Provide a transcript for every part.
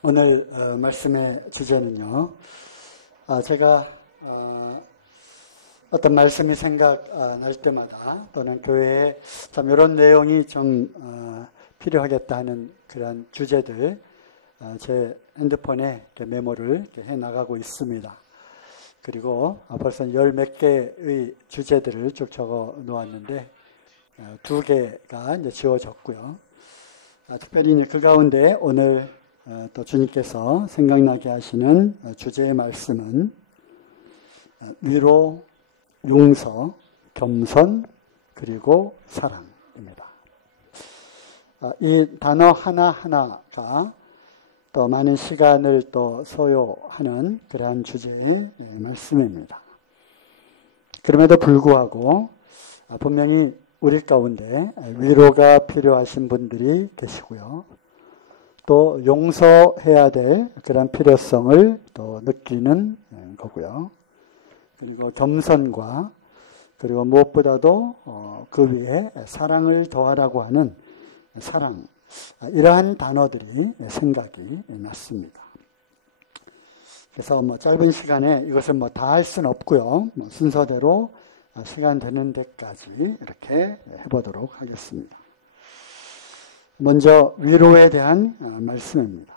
오늘 말씀의 주제는요. 제가 어떤 말씀이 생각날 때마다 또는 교회에 참 이런 내용이 좀 필요하겠다 하는 그런 주제들 제 핸드폰에 메모를 해 나가고 있습니다. 그리고 벌써 열 몇 개의 주제들을 쭉 적어 놓았는데 2개가 이제 지워졌고요. 특별히 그 가운데 오늘 또 주님께서 생각나게 하시는 주제의 말씀은 위로, 용서, 겸손, 그리고 사랑입니다. 이 단어 하나하나가 또 많은 시간을 또 소요하는 그러한 주제의 말씀입니다. 그럼에도 불구하고 분명히 우리 가운데 위로가 필요하신 분들이 계시고요. 또 용서해야 될 그런 필요성을 또 느끼는 거고요. 그리고 겸손과 그리고 무엇보다도 그 위에 사랑을 더하라고 하는 사랑, 이러한 단어들이 생각이 났습니다. 그래서 짧은 시간에 이것을 다 할 수는 없고요. 순서대로 시간 되는 데까지 이렇게 해보도록 하겠습니다. 먼저 위로에 대한 말씀입니다.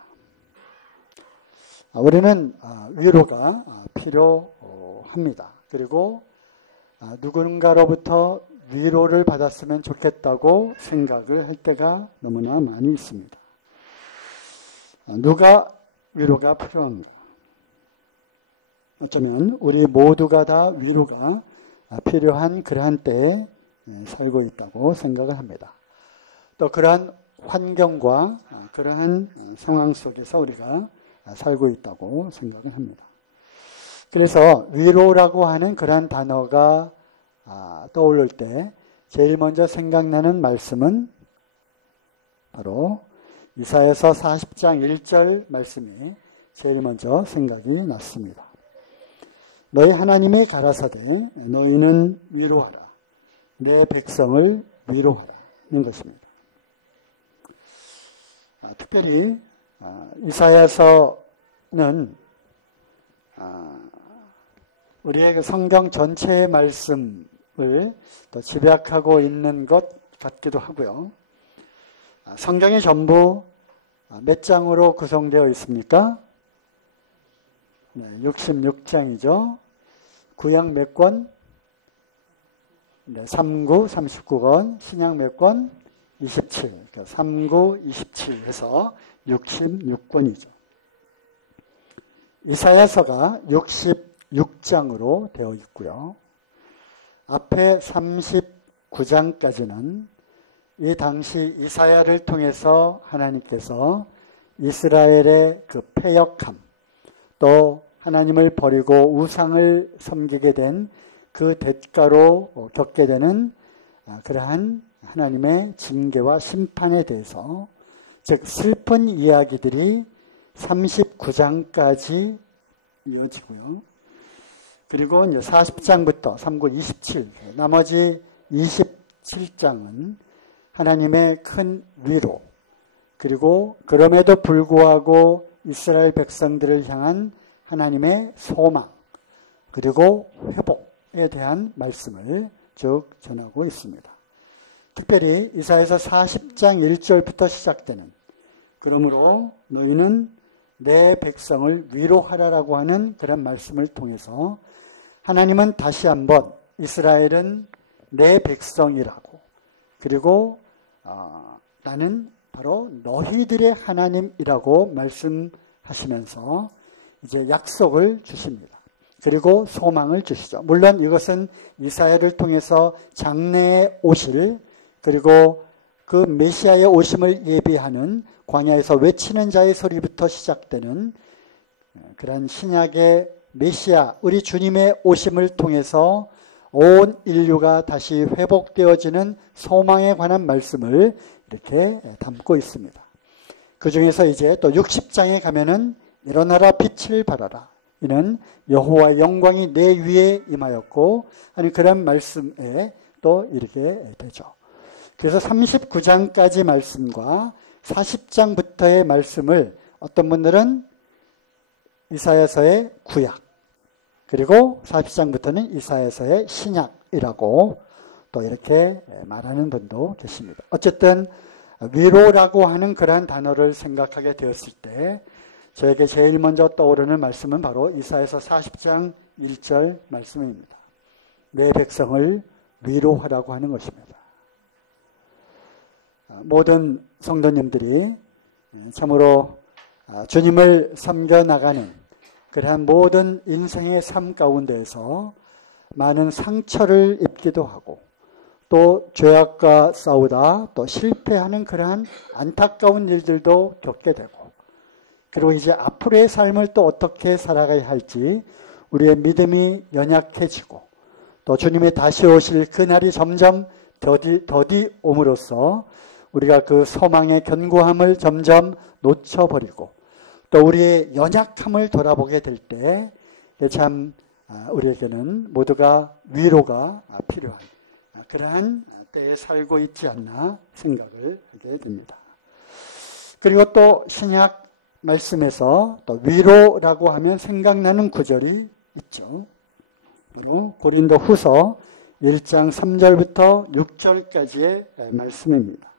우리는 위로가 필요합니다. 그리고 누군가로부터 위로를 받았으면 좋겠다고 생각을 할 때가 너무나 많이 있습니다. 누가 위로가 필요합니다. 어쩌면 우리 모두가 다 위로가 필요한 그러한 때에 살고 있다고 생각을 합니다. 또 그러한 환경과 그러한 상황 속에서 우리가 살고 있다고 생각을 합니다. 그래서 위로라고 하는 그러한 단어가 떠오를 때 제일 먼저 생각나는 말씀은 바로 이사야서 40장 1절 말씀이 제일 먼저 생각이 났습니다. 너희 하나님의 가라사대 너희는 위로하라. 내 백성을 위로하라는 것입니다. 특별히 이사야서는 우리의 성경 전체의 말씀을 또 집약하고 있는 것 같기도 하고요. 성경이 전부 몇 장으로 구성되어 있습니까? 66장이죠. 구약 몇 권? 39, 39권. 신약 몇 권? 27. 그러니까 39, 27 해서 66권이죠. 이사야서가 66장으로 되어 있고요. 앞에 39장까지는 이 당시 이사야를 통해서 하나님께서 이스라엘의 그 패역함, 또 하나님을 버리고 우상을 섬기게 된 그 대가로 겪게 되는 그러한 하나님의 징계와 심판에 대해서, 즉 슬픈 이야기들이 39장까지 이어지고요. 그리고 이제 40장부터 39, 27, 나머지 27장은 하나님의 큰 위로, 그리고 그럼에도 불구하고 이스라엘 백성들을 향한 하나님의 소망, 그리고 회복에 대한 말씀을 쭉 전하고 있습니다. 특별히 이사야서 40장 1절부터 시작되는 그러므로 너희는 내 백성을 위로하라라고 하는 그런 말씀을 통해서 하나님은 다시 한번 이스라엘은 내 백성이라고, 그리고 나는 바로 너희들의 하나님이라고 말씀하시면서 이제 약속을 주십니다. 그리고 소망을 주시죠. 물론 이것은 이사야를 통해서 장래에 오실, 그리고 그 메시아의 오심을 예비하는 광야에서 외치는 자의 소리부터 시작되는 그런 신약의 메시아, 우리 주님의 오심을 통해서 온 인류가 다시 회복되어지는 소망에 관한 말씀을 이렇게 담고 있습니다. 그 중에서 이제 또 60장에 가면은 일어나라 빛을 발하라. 이는 여호와의 영광이 내 위에 임하였고 하는 그런 말씀에 또 이렇게 되죠. 그래서 39장까지 말씀과 40장부터의 말씀을 어떤 분들은 이사야서의 구약, 그리고 40장부터는 이사야서의 신약이라고 또 이렇게 말하는 분도 계십니다. 어쨌든 위로라고 하는 그러한 단어를 생각하게 되었을 때 저에게 제일 먼저 떠오르는 말씀은 바로 이사야서 40장 1절 말씀입니다. 내 백성을 위로하라고 하는 것입니다. 모든 성도님들이 참으로 주님을 섬겨나가는 그러한 모든 인생의 삶 가운데에서 많은 상처를 입기도 하고 또 죄악과 싸우다 또 실패하는 그러한 안타까운 일들도 겪게 되고 그리고 이제 앞으로의 삶을 또 어떻게 살아가야 할지 우리의 믿음이 연약해지고 또 주님이 다시 오실 그날이 점점 더디 옴으로써 우리가 그 소망의 견고함을 점점 놓쳐버리고 또 우리의 연약함을 돌아보게 될 때 참 우리에게는 모두가 위로가 필요한 그러한 때에 살고 있지 않나 생각을 하게 됩니다. 그리고 또 신약 말씀에서 또 위로라고 하면 생각나는 구절이 있죠. 바로 고린도 후서 1장 3절부터 6절까지의 말씀입니다.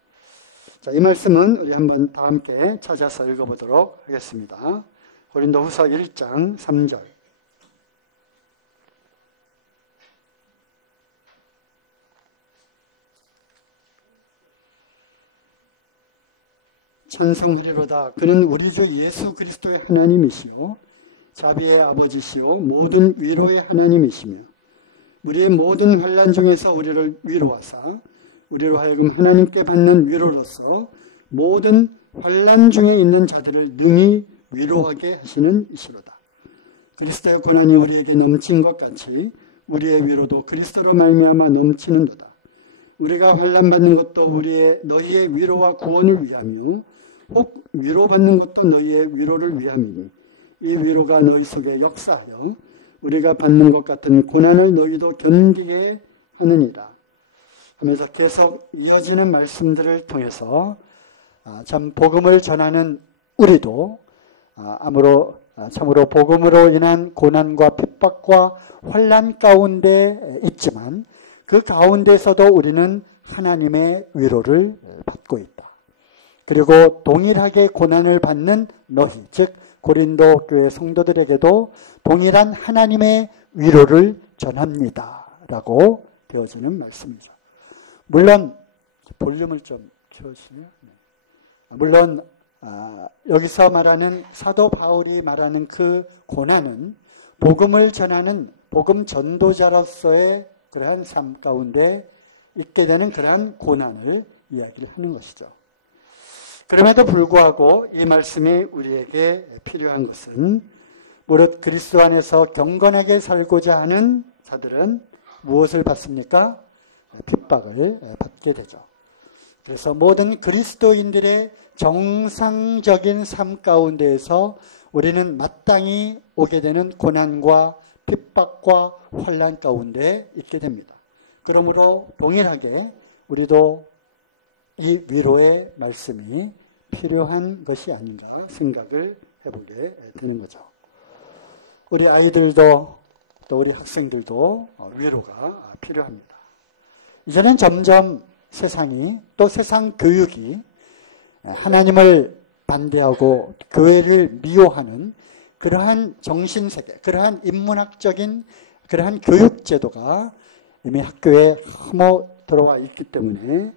자, 이 말씀은 우리 한번 다 함께 찾아서 읽어보도록 하겠습니다. 고린도 후서 1장 3절. 찬송하리로다. 그는 우리 주 예수 그리스도의 하나님이시요 자비의 아버지시요 모든 위로의 하나님이시며 우리의 모든 환난 중에서 우리를 위로하사 우리로 하여금 하나님께 받는 위로로서 모든 환난 중에 있는 자들을 능히 위로하게 하시는 이시로다. 그리스도의 고난이 우리에게 넘친 것 같이 우리의 위로도 그리스도로 말미암아 넘치는도다. 우리가 환난 받는 것도 너희의 위로와 구원을 위하며 혹 위로받는 것도 너희의 위로를 위함이니 이 위로가 너희 속에 역사하여 우리가 받는 것 같은 고난을 너희도 견디게 하느니라 하면서 계속 이어지는 말씀들을 통해서 참 복음을 전하는 우리도 참으로 복음으로 인한 고난과 핍박과 환난 가운데 있지만 그 가운데서도 우리는 하나님의 위로를 받고 있다. 그리고 동일하게 고난을 받는 너희, 즉 고린도 교회 성도들에게도 동일한 하나님의 위로를 전합니다. 라고 되어지는 말씀이죠. 물론 볼륨을 좀 키워주시면 물론 여기서 말하는 사도 바울이 말하는 그 고난은 복음을 전하는 복음 전도자로서의 그러한 삶 가운데 있게 되는 그러한 고난을 이야기를 하는 것이죠. 그럼에도 불구하고 이 말씀이 우리에게 필요한 것은 무릇 그리스도 안에서 경건하게 살고자 하는 자들은 무엇을 받습니까? 핍박을 받게 되죠. 그래서 모든 그리스도인들의 정상적인 삶 가운데에서 우리는 마땅히 오게 되는 고난과 핍박과 환난 가운데 있게 됩니다. 그러므로 동일하게 우리도 이 위로의 말씀이 필요한 것이 아닌가 생각을 해보게 되는 거죠. 우리 아이들도 또 우리 학생들도 위로가 필요합니다. 이제는 점점 세상이 또 세상 교육이 하나님을 반대하고 교회를 미워하는 그러한 정신세계, 그러한 인문학적인 그러한 교육제도가 이미 학교에 흠어 들어와 있기 때문에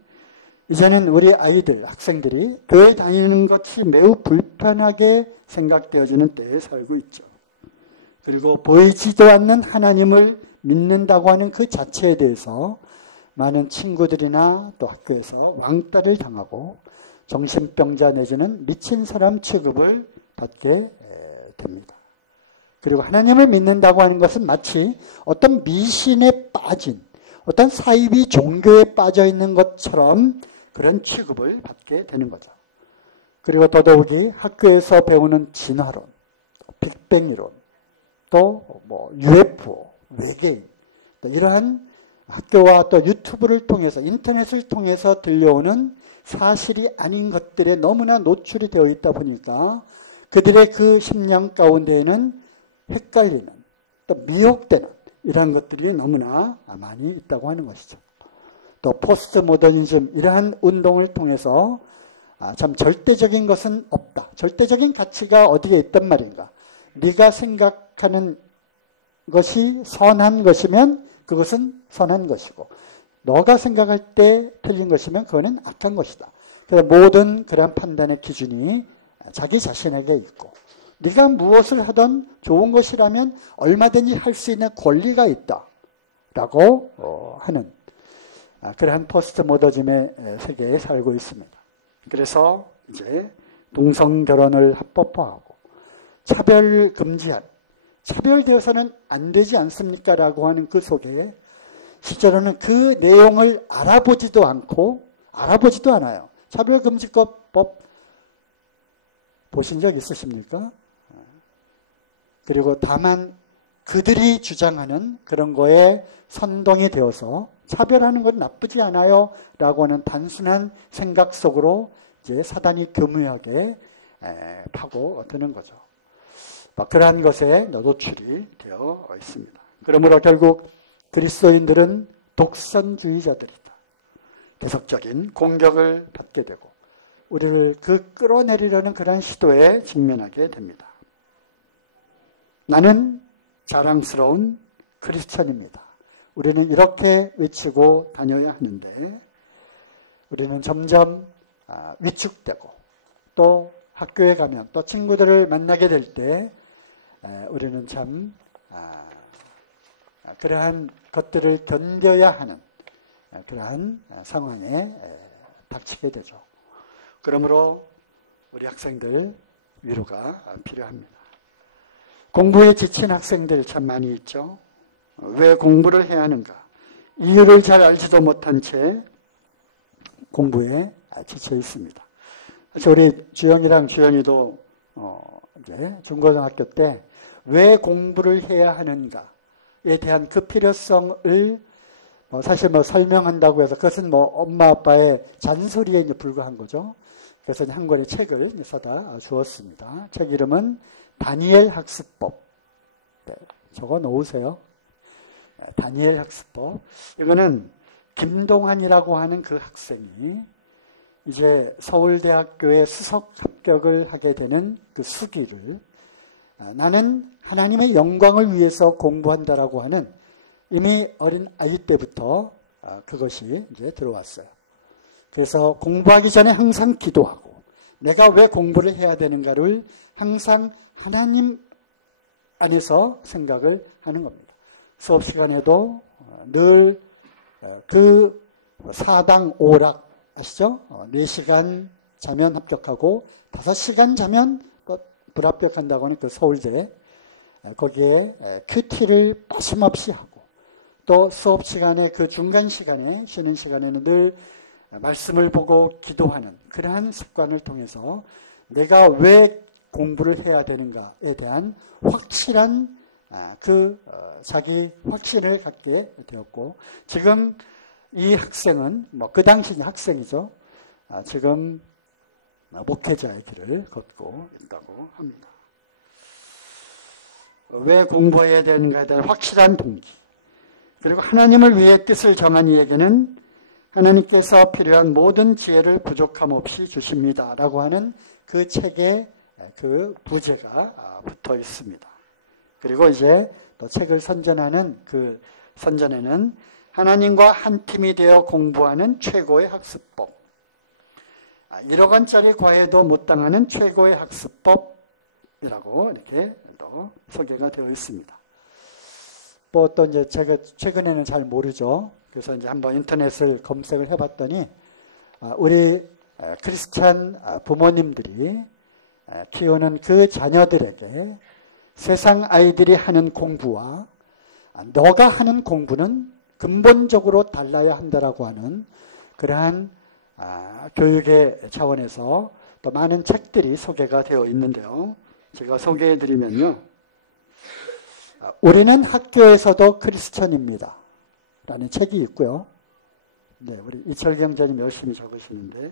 이제는 우리 아이들, 학생들이 교회 다니는 것이 매우 불편하게 생각되어지는 때에 살고 있죠. 그리고 보이지도 않는 하나님을 믿는다고 하는 그 자체에 대해서 많은 친구들이나 또 학교에서 왕따를 당하고 정신병자 내지는 미친 사람 취급을 받게 됩니다. 그리고 하나님을 믿는다고 하는 것은 마치 어떤 미신에 빠진 어떤 사이비 종교에 빠져 있는 것처럼 그런 취급을 받게 되는 거죠. 그리고 더더욱이 학교에서 배우는 진화론, 빅뱅 이론, 또 UFO, 외계인, 또 이러한 학교와 또 유튜브를 통해서 인터넷을 통해서 들려오는 사실이 아닌 것들에 너무나 노출이 되어 있다 보니까 그들의 그 심령 가운데에는 헷갈리는, 또 미혹되는 이러한 것들이 너무나 많이 있다고 하는 것이죠. 또 포스트 모더니즘 이러한 운동을 통해서 참 절대적인 것은 없다. 절대적인 가치가 어디에 있단 말인가. 네가 생각하는 것이 선한 것이면 그것은 선한 것이고, 너가 생각할 때 틀린 것이면 그거는 악한 것이다. 그래서 모든 그런 판단의 기준이 자기 자신에게 있고, 네가 무엇을 하든 좋은 것이라면 얼마든지 할 수 있는 권리가 있다라고 하는 그러한 포스트 모더니즘의 세계에 살고 있습니다. 그래서 이제 동성 결혼을 합법화하고 차별 금지한, 차별되어서는 안 되지 않습니까? 라고 하는 그 속에 실제로는 그 내용을 알아보지도 않아요. 차별금지법 보신 적 있으십니까? 그리고 다만 그들이 주장하는 그런 거에 선동이 되어서 차별하는 건 나쁘지 않아요 라고 하는 단순한 생각 속으로 이제 사단이 교묘하게 파고드는 거죠. 그러한 것에 노출이 되어 있습니다. 그러므로 결국 그리스도인들은 독선주의자들이다. 계속적인 공격을 받게 되고 우리를 끌어내리려는 그런 시도에 직면하게 됩니다. 나는 자랑스러운 크리스천입니다. 우리는 이렇게 외치고 다녀야 하는데 우리는 점점 위축되고 또 학교에 가면 또 친구들을 만나게 될 때 우리는 참 그러한 것들을 견뎌야 하는 그러한 상황에 닥치게 되죠. 그러므로 우리 학생들 위로가 필요합니다. 공부에 지친 학생들 참 많이 있죠. 왜 공부를 해야 하는가? 이유를 잘 알지도 못한 채 공부에 지쳐 있습니다. 그래서 우리 주영이랑 주영이도 이제 중고등학교 때 왜 공부를 해야 하는가에 대한 그 필요성을 사실 설명한다고 해서 그것은 엄마 아빠의 잔소리에 이제 불과한 거죠. 그래서 한 권의 책을 써다 주었습니다. 책 이름은 다니엘 학습법. 네, 적어 놓으세요. 다니엘 학습법. 이거는 김동환이라고 하는 그 학생이 이제 서울대학교에 수석 합격을 하게 되는 그 수기를 나는 하나님의 영광을 위해서 공부한다라고 하는 이미 어린 아이 때부터 그것이 이제 들어왔어요. 그래서 공부하기 전에 항상 기도하고 내가 왜 공부를 해야 되는가를 항상 하나님 안에서 생각을 하는 겁니다. 수업 시간에도 늘 그 사당 오락 아시죠? 4시간 자면 합격하고 5시간 자면 불합격한다고 하는 그 서울대 거기에 큐티를 빠짐없이 하고 또 수업 시간에 그 중간 시간에 쉬는 시간에는 늘 말씀을 보고 기도하는 그러한 습관을 통해서 내가 왜 공부를 해야 되는가에 대한 확실한 자기 확신을 갖게 되었고 지금 이 학생은 그 당시 학생이죠. 지금 목회자의 길을 걷고 있다고 합니다. 왜 공부해야 되는가에 대한 확실한 동기 그리고 하나님을 위해 뜻을 정한 이에게는 하나님께서 필요한 모든 지혜를 부족함 없이 주십니다 라고 하는 그 책에 그 부제가 붙어 있습니다. 그리고 이제 또 책을 선전하는 그 선전에는 하나님과 한 팀이 되어 공부하는 최고의 학습법 1억 원짜리 과외도 못 당하는 최고의 학습법이라고 이렇게 또 소개가 되어 있습니다. 또 이제 제가 최근에는 잘 모르죠. 그래서 이제 한번 인터넷을 검색을 해봤더니 우리 크리스찬 부모님들이 키우는 그 자녀들에게 세상 아이들이 하는 공부와 너가 하는 공부는 근본적으로 달라야 한다라고 하는 그러한 교육의 차원에서 또 많은 책들이 소개가 되어 있는데요. 제가 소개해드리면요. 우리는 학교에서도 크리스천입니다. 라는 책이 있고요. 네, 우리 이철경 장님 열심히 적으시는데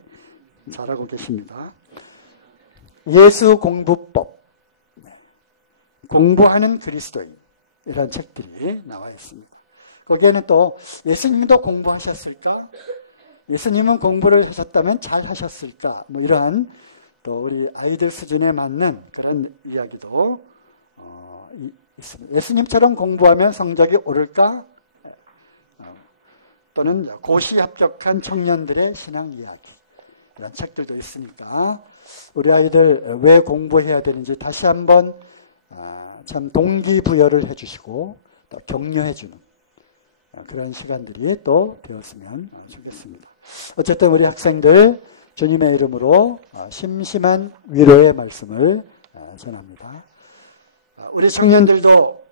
잘하고 계십니다. 예수 공부법, 공부하는 그리스도인, 이런 책들이 나와 있습니다. 거기에는 또 예수님도 공부하셨을까? 예수님은 공부를 하셨다면 잘 하셨을까? 뭐 이러한 또 우리 아이들 수준에 맞는 그런 이야기도 있습니다. 예수님처럼 공부하면 성적이 오를까? 또는 고시 합격한 청년들의 신앙 이야기, 그런 책들도 있으니까 우리 아이들 왜 공부해야 되는지 다시 한번 참 동기부여를 해주시고 또 격려해주는 그런 시간들이 또 되었으면 좋겠습니다. 어쨌든 우리 학생들 주님의 이름으로 심심한 위로의 말씀을 전합니다. 우리 청년들도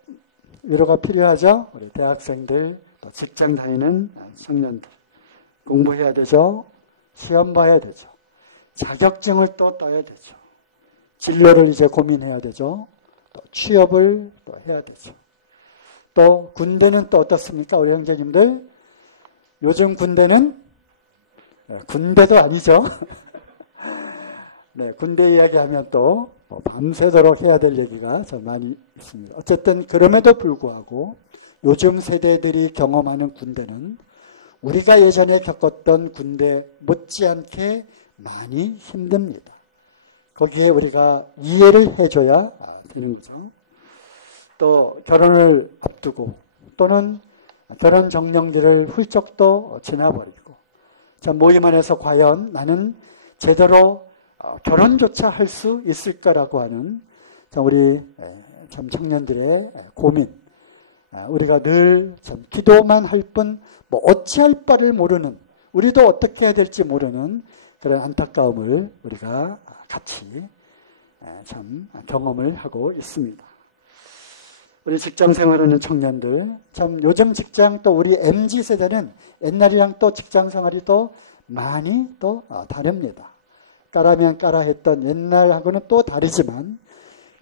위로가 필요하죠. 우리 대학생들, 또 직장 다니는 청년들 공부해야 되죠. 시험 봐야 되죠. 자격증을 또 따야 되죠. 진로를 이제 고민해야 되죠. 또 취업을 또 해야 되죠. 또 군대는 또 어떻습니까? 우리 형제님들, 요즘 군대는 군대도 아니죠. 네, 군대 이야기하면 또 밤새도록 해야 될 얘기가 좀 많이 있습니다. 어쨌든 그럼에도 불구하고 요즘 세대들이 경험하는 군대는 우리가 예전에 겪었던 군대 못지않게 많이 힘듭니다. 거기에 우리가 이해를 해줘야 되는 거죠. 또 결혼을 앞두고 또는 결혼 정령들을 훌쩍 또 지나버리고 자, 모임 안에서 과연 나는 제대로 결혼조차 할 수 있을까라고 하는 우리 참 청년들의 고민, 우리가 늘 참 기도만 할 뿐 뭐 어찌할 바를 모르는, 우리도 어떻게 해야 될지 모르는 그런 안타까움을 우리가 같이 참 경험을 하고 있습니다. 우리 직장 생활하는 청년들, 참 요즘 직장 또 우리 MZ세대는 옛날이랑 또 직장 생활이 또 많이 또 다릅니다. 까라면 까라 했던 옛날하고는 또 다르지만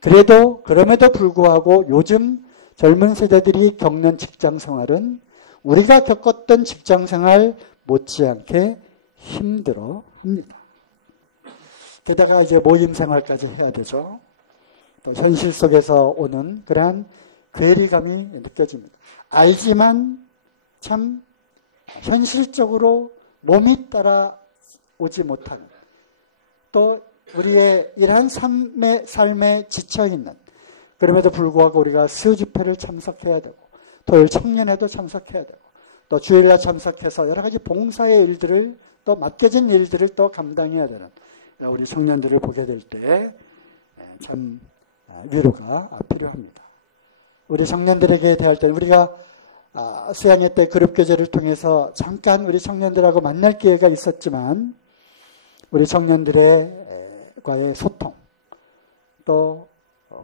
그래도 그럼에도 불구하고 요즘 젊은 세대들이 겪는 직장 생활은 우리가 겪었던 직장 생활 못지않게 힘들어 합니다. 게다가 이제 모임 생활까지 해야 되죠. 또 현실 속에서 오는 그러한 괴리감이 느껴집니다. 알지만 참 현실적으로 몸이 따라오지 못하는, 또 우리의 이러한 삶에 지쳐있는, 그럼에도 불구하고 우리가 수집회를 참석해야 되고 토요일 청년회도 참석해야 되고 또 주일에 참석해서 여러 가지 봉사의 일들을 또 맡겨진 일들을 또 감당해야 되는 우리 청년들을 보게 될 때 참 위로가 필요합니다. 우리 청년들에게 대할 때는 우리가 수양회 때 그룹교제를 통해서 잠깐 우리 청년들하고 만날 기회가 있었지만 우리 청년들과의 소통, 또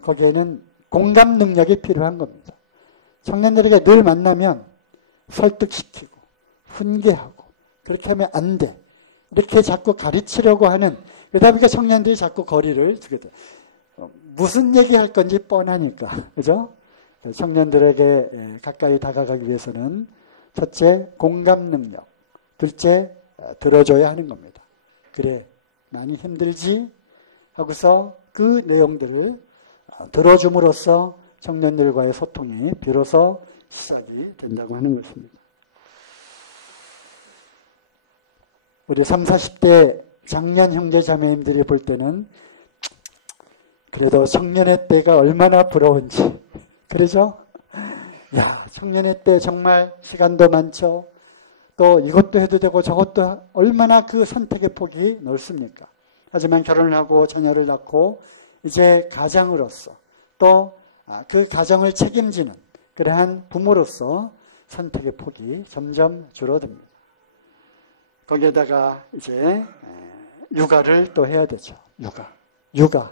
거기에는 공감 능력이 필요한 겁니다. 청년들에게 늘 만나면 설득시키고 훈계하고 그렇게 하면 안 돼, 이렇게 자꾸 가르치려고 하는, 그러다 보니까 청년들이 자꾸 거리를 두게 돼요. 무슨 얘기할 건지 뻔하니까, 그죠? 청년들에게 가까이 다가가기 위해서는 첫째 공감 능력, 둘째 들어줘야 하는 겁니다. 그래 많이 힘들지 하고서 그 내용들을 들어줌으로써 청년들과의 소통이 비로소 시작이 된다고 하는 것입니다. 우리 30, 40대 장년 형제 자매님들이 볼 때는 그래도 청년의 때가 얼마나 부러운지, 그러죠? 야, 청년의 때 정말 시간도 많죠. 또 이것도 해도 되고 저것도, 얼마나 그 선택의 폭이 넓습니까? 하지만 결혼을 하고 자녀를 낳고 이제 가장으로서 또 그 가정을 책임지는 그러한 부모로서 선택의 폭이 점점 줄어듭니다. 거기에다가 이제 육아를 또 해야 되죠. 육아.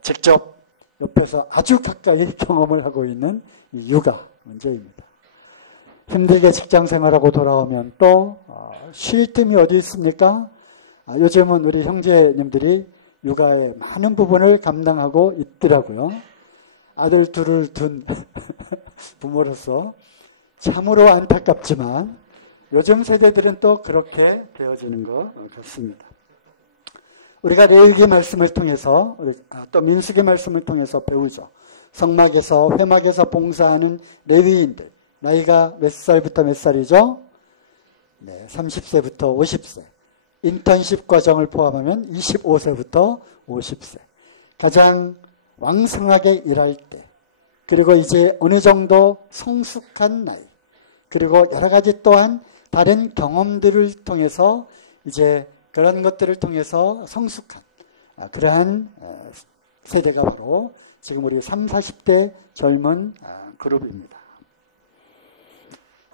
직접 옆에서 아주 가까이 경험을 하고 있는 이 육아 문제입니다. 힘들게 직장 생활하고 돌아오면 또 쉴 틈이 어디 있습니까? 요즘은 우리 형제님들이 육아의 많은 부분을 감당하고 있더라고요. 아들 둘을 둔 부모로서 참으로 안타깝지만 요즘 세대들은 또 그렇게 되어지는 것 같습니다. 우리가 레위기 말씀을 통해서 또 민수기 말씀을 통해서 배우죠. 성막에서 회막에서 봉사하는 레위인들 나이가 몇 살부터 몇 살이죠? 네, 30세부터 50세. 인턴십 과정을 포함하면 25세부터 50세. 가장 왕성하게 일할 때, 그리고 이제 어느 정도 성숙한 나이, 그리고 여러 가지 또한 다른 경험들을 통해서 이제 그런 것들을 통해서 성숙한 그러한 세대가 바로 지금 우리 30, 40대 젊은 그룹입니다.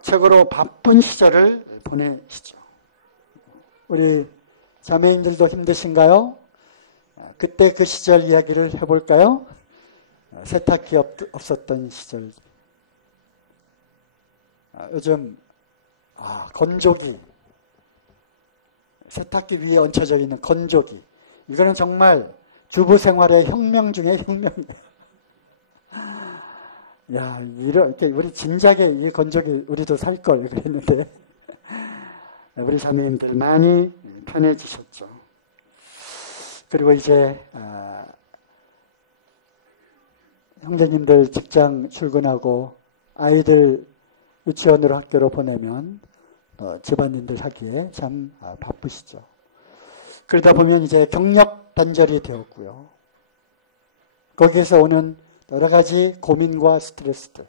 최고로 바쁜 시절을 보내시죠. 우리 자매님들도 힘드신가요? 그때 그 시절 이야기를 해볼까요? 세탁기 없었던 시절. 요즘 건조기, 세탁기 위에 얹혀져 있는 건조기. 이거는 정말 주부 생활의 혁명 중에 혁명이에요. 야, 이렇게 우리 진작에 이 건조기 우리도 살 걸 그랬는데 우리 자매님들 많이 편해지셨죠. 그리고 이제 형제님들 직장 출근하고 아이들 유치원으로 학교로 보내면 집안일들 하기에 참 바쁘시죠. 그러다 보면 이제 경력 단절이 되었고요. 거기에서 오는 여러 가지 고민과 스트레스들.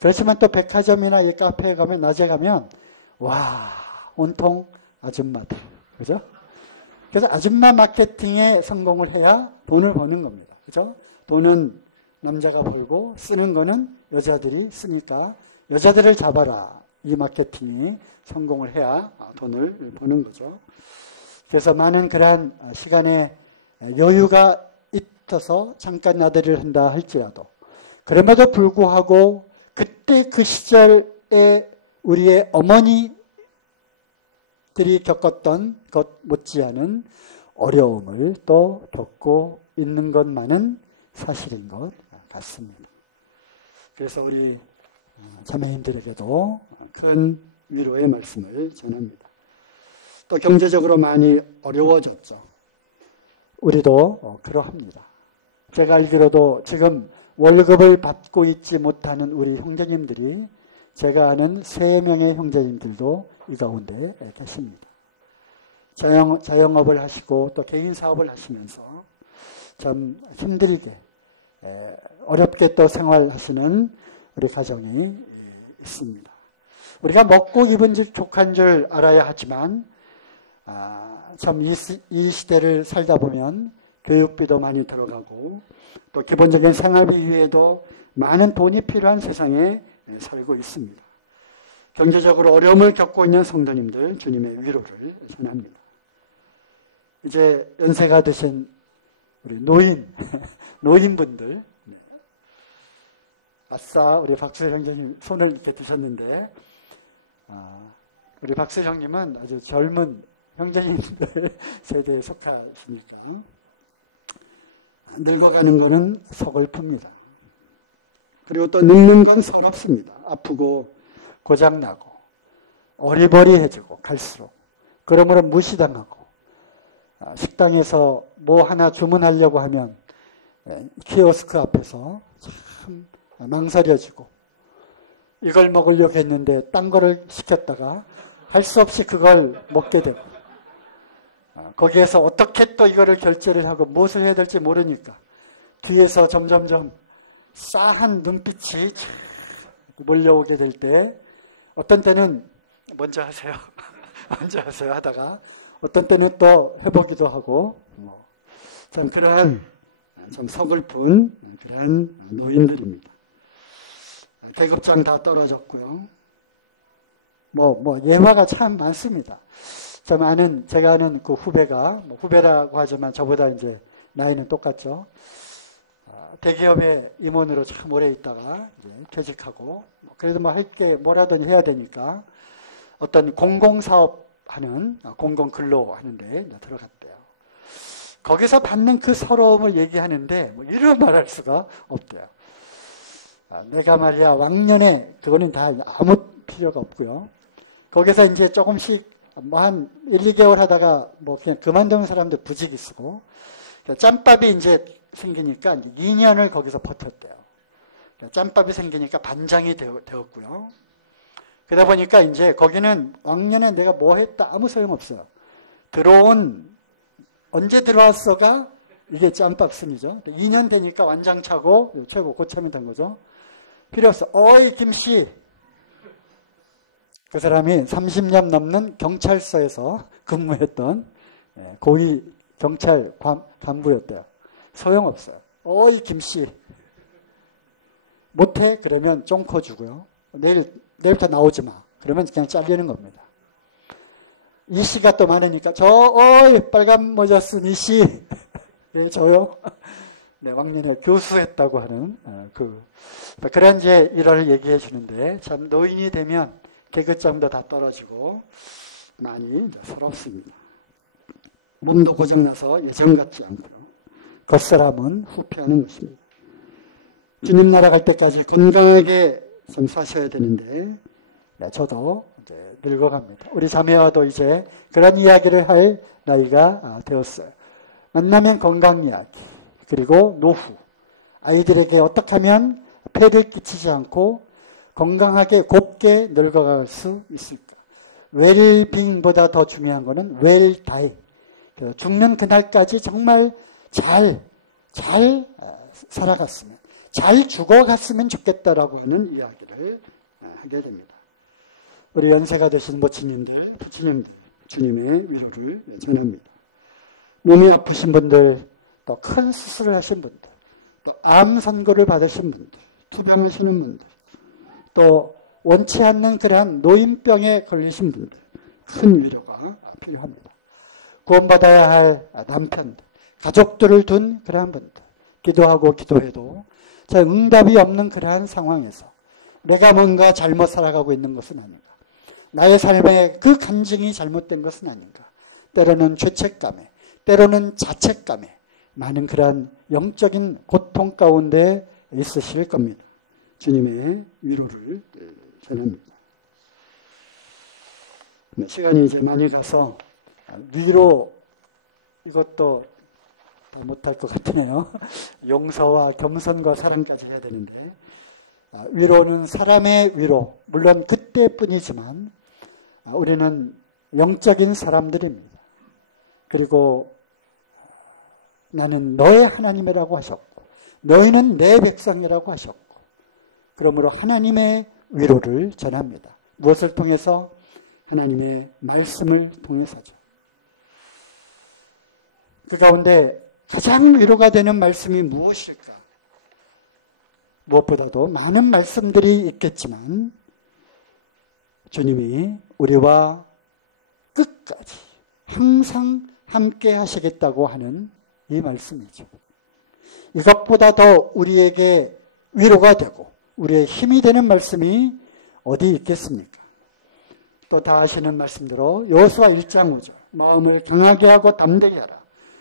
그렇지만 또 백화점이나 이 카페에 가면 낮에 가면 와 온통 아줌마들. 그죠? 그래서 아줌마 마케팅에 성공을 해야 돈을 버는 겁니다. 그죠? 돈은 남자가 벌고 쓰는 거는 여자들이 쓰니까 여자들을 잡아라. 이 마케팅이 성공을 해야 돈을 버는 거죠. 그래서 많은 그러한 시간에 여유가 있어서 잠깐 나들이를 한다 할지라도 그럼에도 불구하고 그때 그 시절에 우리의 어머니들이 겪었던 것 못지않은 어려움을 또 겪고 있는 것만은 사실인 것 같습니다. 그래서 우리 자매님들에게도 큰 위로의 말씀을 전합니다. 또 경제적으로 많이 어려워졌죠. 우리도 그러합니다. 제가 알기로도 지금 월급을 받고 있지 못하는 우리 형제님들이 제가 아는 3명의 형제님들도 이 가운데 계십니다. 자영업을 하시고 또 개인 사업을 하시면서 참 힘들게 어렵게 또 생활하시는 우리 가정이 있습니다. 우리가 먹고 입은 줄 족한 줄 알아야 하지만 참 이 시대를 살다 보면 교육비도 많이 들어가고 또 기본적인 생활비 위에도 많은 돈이 필요한 세상에 살고 있습니다. 경제적으로 어려움을 겪고 있는 성도님들 주님의 위로를 전합니다. 이제 연세가 드신 우리 노인분들 아싸 우리 박수 형제님 손을 이렇게 드셨는데 우리 박수 형님은 아주 젊은 형제님들 세대에 속하시니까 늙어가는 것은 서글픕니다. 그리고 또 늙는 건 서럽습니다. 아프고 고장나고 어리버리해지고 갈수록 그러므로 무시당하고 식당에서 뭐 하나 주문하려고 하면 키오스크 앞에서 참 망설여지고 이걸 먹으려고 했는데 딴 거를 시켰다가 할 수 없이 그걸 먹게 되고 거기에서 어떻게 또 이거를 결제를 하고 무엇을 해야 될지 모르니까 뒤에서 점점점 싸한 눈빛이 몰려오게 될 때 어떤 때는 먼저 하세요. 먼저 하세요 하다가 어떤 때는 또 해보기도 하고 참 그런 좀 서글픈 그런 노인들입니다. 계급장 다 떨어졌고요. 예화가 참 많습니다. 제가 아는 그 후배가, 후배라고 하지만 저보다 이제 나이는 똑같죠. 대기업에 임원으로 참 오래 있다가 이제 퇴직하고, 그래도 할 게 뭐라든 해야 되니까 어떤 공공사업 하는, 공공근로 하는데 들어갔대요. 거기서 받는 그 서러움을 얘기하는데, 이런 말할 수가 없대요. 내가 말이야, 왕년에, 그거는 다 아무 필요가 없고요. 거기서 이제 조금씩 뭐 한 1, 2개월 하다가 뭐 그냥 그만두는 사람들 부지기 쓰고, 짬밥이 이제 생기니까 2년을 거기서 버텼대요. 짬밥이 생기니까 반장이 되었고요. 그러다 보니까 이제 거기는 왕년에 내가 뭐 했다 아무 소용없어요. 언제 들어왔어가 이게 짬밥 승이죠. 2년 되니까 완장 차고 최고 고참이 된 거죠. 필요 없어. 어이 김씨. 그 사람이 30년 넘는 경찰서에서 근무했던 고위 경찰 간부였대요. 소용없어요. 어이 김씨. 못해? 그러면 쫑커 주고요. 내일부터 나오지 마. 그러면 그냥 잘리는 겁니다. 이 씨가 또 많으니까 어이 빨간 모자 쓴 이 씨. 왜 저요? 네, 왕년에 교수했다고 하는 그런 이제 일화를 얘기해 주는데 참 노인이 되면 개그장도 다 떨어지고 많이 서럽습니다. 몸도 고장나서 예전 같지 않고요. 겉사람은 후패하는 것입니다. 주님 나라 갈 때까지 건강하게 좀 사셔야 되는데 저도 이제 늙어갑니다. 우리 자매와도 이제 그런 이야기를 할 나이가 되었어요. 만나면 건강 이야기, 그리고 노후, 아이들에게 어떻게 하면 폐를 끼치지 않고 건강하게 곱게 늙어갈 수 있을까. 웰빙보다 더 중요한 것은 웰다이. 죽는 그날까지 정말 잘 살아갔으면, 잘 죽어갔으면 좋겠다라고 하는 이야기를 하게 됩니다. 우리 연세가 되신 모친님들, 부친님들, 주님의 위로를 전합니다. 몸이 아프신 분들, 또 큰 수술을 하신 분들, 또 암 선고를 받으신 분들, 투병하시는 분들, 또 원치 않는 그러한 노인병에 걸리신 분들, 큰 위로가 필요합니다. 구원받아야 할 남편들, 가족들을 둔 그러한 분들, 기도하고 기도해도 자 응답이 없는 그러한 상황에서 내가 뭔가 잘못 살아가고 있는 것은 아닌가, 나의 삶에 그 간증이 잘못된 것은 아닌가, 때로는 죄책감에, 때로는 자책감에 많은 그러한 영적인 고통 가운데 있으실 겁니다. 주님의 위로를 전합니다. 시간이 이제 많이 가서 위로, 이것도 못할 것 같으네요. 용서와 겸손과 사랑까지 해야 되는데, 위로는 사람의 위로, 물론 그때뿐이지만 우리는 영적인 사람들입니다. 그리고 나는 너의 하나님이라고 하셨고 너희는 내 백성이라고 하셨고, 그러므로 하나님의 위로를 전합니다. 무엇을 통해서? 하나님의 말씀을 통해서죠. 그 가운데 가장 위로가 되는 말씀이 무엇일까? 무엇보다도 많은 말씀들이 있겠지만 주님이 우리와 끝까지 항상 함께 하시겠다고 하는 이 말씀이죠. 이것보다 더 우리에게 위로가 되고 우리의 힘이 되는 말씀이 어디 있겠습니까? 또 다 아시는 말씀대로 여호수아 1장 5절, 마음을 강하게 하고 담대히 하라.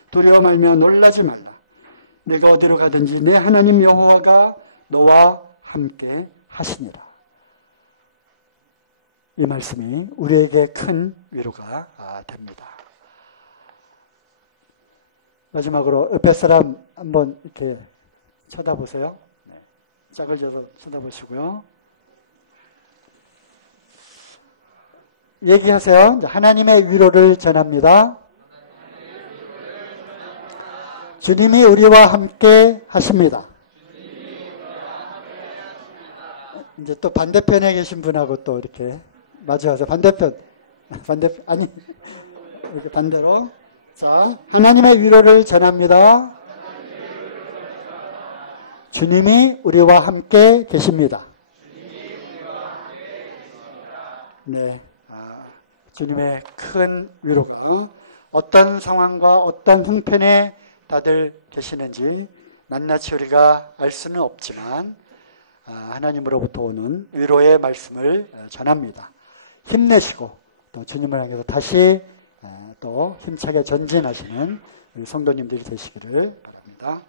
두려워 말며 놀라지 말라. 내가 어디로 가든지 내 하나님 여호와가 너와 함께 하시니라. 이 말씀이 우리에게 큰 위로가 됩니다. 마지막으로 옆에 사람 한번 이렇게 쳐다보세요. 네. 짝을 져서 쳐다보시고요. 얘기하세요. 하나님의 위로를 전합니다. 주님이 우리와 함께 하십니다. 이제 또 반대편에 계신 분하고 또 이렇게 마주하세요. 아니, 이렇게 반대로. 자, 하나님의 위로를 전합니다. 주님이 우리와 함께 계십니다. 네, 주님의 큰 위로가 어떤 상황과 어떤 형편에 다들 계시는지 낱낱이 우리가 알 수는 없지만 하나님으로부터 오는 위로의 말씀을 전합니다. 힘내시고 또 주님을 향해서 다시 또 힘차게 전진하시는 우리 성도님들이 되시기를 바랍니다.